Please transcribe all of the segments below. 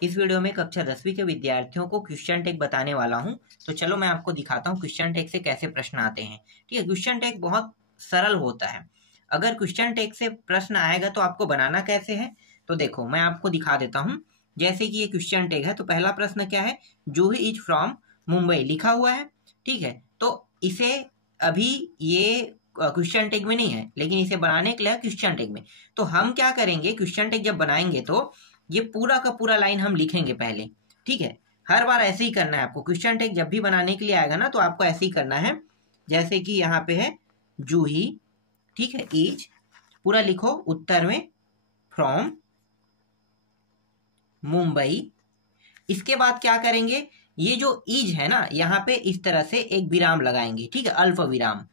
इस वीडियो में कक्षा 10वीं के विद्यार्थियों को क्वेश्चन टैग बताने वाला हूं। तो चलो मैं आपको दिखाता हूं क्वेश्चन टैग से कैसे प्रश्न आते हैं। ठीक है, क्वेश्चन टैग बहुत सरल होता है। अगर क्वेश्चन टैग से प्रश्न आएगा तो आपको बनाना कैसे है, तो देखो मैं आपको दिखा देता हूँ। जैसे कि ये क्वेश्चन टैग है, तो पहला प्रश्न क्या है, जूही इज फ्रॉम मुंबई लिखा हुआ है। ठीक है, तो इसे अभी ये क्वेश्चन टैग में नहीं है, लेकिन इसे बनाने के लिए क्वेश्चन टैग में। तो हम क्या करेंगे, क्वेश्चन टैग जब बनाएंगे तो ये पूरा का पूरा लाइन हम लिखेंगे पहले। ठीक है, हर बार ऐसे ही करना है आपको। क्वेश्चन टैग जब भी बनाने के लिए आएगा ना, तो आपको ऐसे ही करना है। जैसे कि यहाँ पे है जूही, ठीक है, इज पूरा लिखो, उत्तर में फ्रॉम मुंबई। इसके बाद क्या करेंगे, ये जो इज है ना, यहाँ पे इस तरह से एक विराम लगाएंगे। ठीक है, अल्प विराम।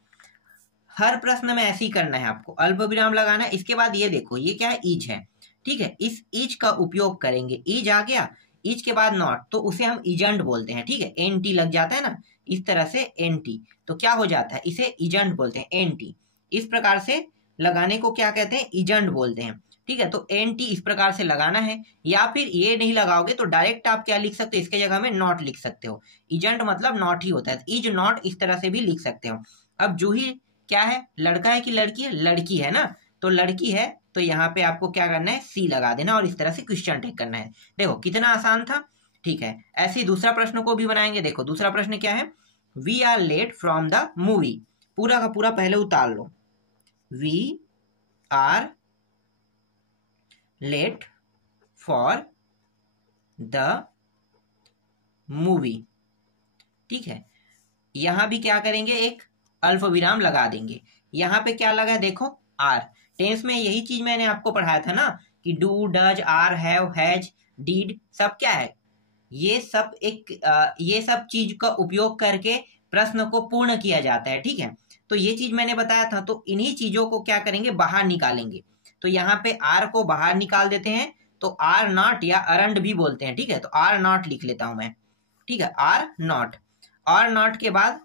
हर प्रश्न में ऐसे ही करना है आपको, अल्प विराम लगाना है। इसके बाद ये देखो, ये क्या है, इज है। ठीक है, इस इज का उपयोग करेंगे। इज आ गया, इज के बाद नॉट, तो उसे हम इजंट बोलते हैं। ठीक है, एन टी लग जाता है ना, इस तरह से एन टी, तो क्या हो जाता है, इसे इजंट बोलते हैं, एन टी। इस प्रकार से लगाने को क्या कहते हैं, इजंट बोलते हैं। ठीक है, तो एन टी इस प्रकार से लगाना है। या फिर ये नहीं लगाओगे तो डायरेक्ट आप क्या लिख सकते हो, इसके जगह में नॉट लिख सकते हो। इजंट मतलब नॉट ही होता है, इज नॉट इस तरह से भी लिख सकते हो। अब जूही क्या है, लड़का है कि लड़की है, लड़की है ना, तो लड़की है, तो यहाँ पे आपको क्या करना है, सी लगा देना और इस तरह से क्वेश्चन टैग करना है। देखो कितना आसान था। ठीक है, ऐसे ही दूसरा प्रश्न को भी बनाएंगे। देखो दूसरा प्रश्न क्या है, we are late from the movie. पूरा का पूरा पहले उतार लो, we are late for the movie. ठीक है, यहां भी क्या करेंगे, एक अल्प विराम लगा देंगे। यहाँ पे क्या लगा है, देखो आर। टेंस में यही चीज मैंने आपको पढ़ाया था ना, कि do, does, are, have, has, did, सब क्या है, ये सब चीज का उपयोग करके प्रश्न को पूर्ण किया जाता है। ठीक है, तो ये चीज मैंने बताया था। तो इन्हीं चीजों को क्या करेंगे, बाहर निकालेंगे। तो यहाँ पे आर को बाहर निकाल देते हैं, तो आर नॉट या अरंड भी बोलते हैं। ठीक है, तो आर नॉट लिख लेता हूं मैं। ठीक है, आर नॉट। आर नॉट के बाद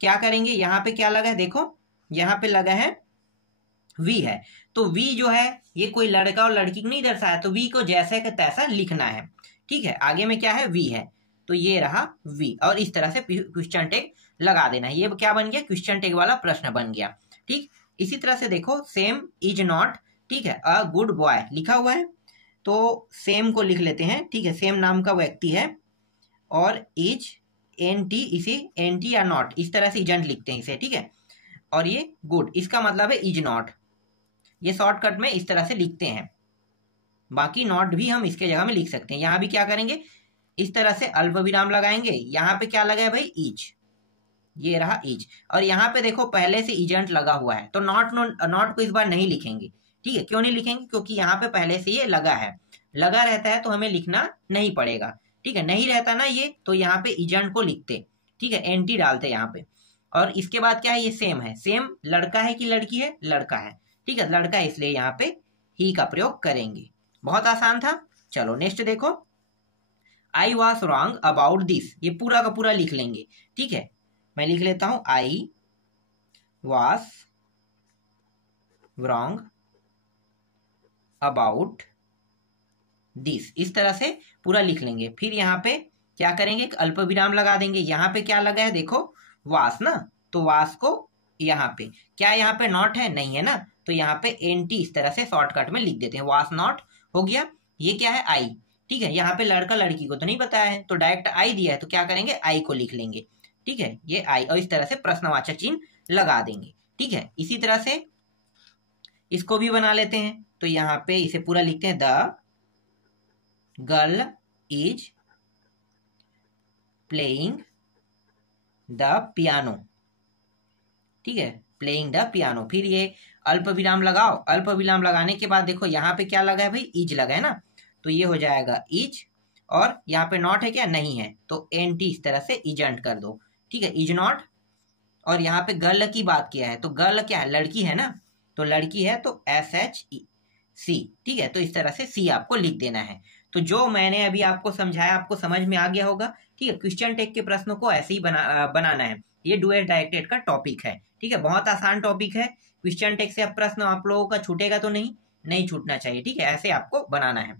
क्या करेंगे, यहाँ पे क्या लगा है, देखो यहाँ पे लगा है वी है। तो वी जो है, ये कोई लड़का और लड़की को नहीं दर्शाया, तो वी को जैसे का तैसा लिखना है। ठीक है, आगे में क्या है, वी है, तो ये रहा वी, और इस तरह से क्वेश्चन टैग लगा देना है। ये क्या बन गया, क्वेश्चन टैग वाला प्रश्न बन गया। ठीक, इसी तरह से देखो सेम इज नॉट, ठीक है, अ गुड बॉय लिखा हुआ है, तो सेम को लिख लेते हैं। ठीक है, सेम नाम का व्यक्ति है, और इज एन टी, इसे एन टी या नॉट इस तरह से इजंट लिखते हैं इसे। ठीक है, और ये गुड, इसका मतलब है इज नॉट, ये शॉर्टकट में इस तरह से लिखते हैं। बाकी नॉट भी हम इसके जगह में लिख सकते हैं। यहां भी क्या करेंगे, इस तरह से अल्प विराम लगाएंगे। यहाँ पे क्या लगा है भाई, इज, ये रहा इज। और यहाँ पे देखो पहले से इजंट लगा हुआ है, तो नॉट को इस बार नहीं लिखेंगे। ठीक है, क्यों नहीं लिखेंगे, क्योंकि यहाँ पे पहले से ये लगा है। लगा रहता है तो हमें लिखना नहीं पड़ेगा। ठीक है, नहीं रहता ना ये, तो यहाँ पे इजंट को लिखते। ठीक है, एंटी डालते यहाँ पे। और इसके बाद क्या है, ये सेम है। सेम लड़का है कि लड़की है, लड़का है। ठीक है, लड़का है, इसलिए यहाँ पे ही का प्रयोग करेंगे। बहुत आसान था। चलो नेक्स्ट देखो, I was wrong about this. ये पूरा का पूरा लिख लेंगे। ठीक है, मैं लिख लेता हूं, I was wrong about this, इस तरह से पूरा लिख लेंगे। फिर यहाँ पे क्या करेंगे, एक अल्प विराम लगा देंगे। यहाँ पे क्या लगा है, देखो वास ना, तो वास को यहाँ पे क्या, यहाँ पे नॉट है, नहीं है ना, तो यहाँ पे एन टी इस तरह से शॉर्टकट में लिख देते हैं, वास नॉट हो गया। ये क्या है, आई। ठीक है, यहाँ पे लड़का लड़की को तो नहीं बताया है, तो डायरेक्ट आई दिया है, तो क्या करेंगे, आई को लिख लेंगे। ठीक है, ये आई, और इस तरह से प्रश्नवाचक चिन्ह लगा देंगे। ठीक है, इसी तरह से इसको भी बना लेते हैं। तो यहाँ पे इसे पूरा लिखते हैं, the girl is playing the piano. ठीक है, प्लेइंग द पियानो। फिर ये अल्प विराम लगाओ। अल्प विराम लगाने के बाद देखो यहाँ पे क्या लगा है भाई, इज लगा है ना, तो ये हो जाएगा इज, और यहाँ पे नॉट है क्या, नहीं है, तो एन टी इस तरह से इजंट कर दो। ठीक है, इज नॉट। और यहाँ पे गर्ल की बात किया है, तो गर्ल क्या है, लड़की है ना, तो लड़की है, तो एस एच सी। ठीक है, तो इस तरह से सी आपको लिख देना है। तो जो मैंने अभी आपको समझाया, आपको समझ में आ गया होगा। ठीक है, क्वेश्चन टैग के प्रश्नों को ऐसे ही बनाना है। ये डू एस डायरेक्टेड का टॉपिक है। ठीक है, बहुत आसान टॉपिक है। क्वेश्चन टैग से अब प्रश्न आप लोगों का छूटेगा तो नहीं छूटना चाहिए। ठीक है, ऐसे आपको बनाना है।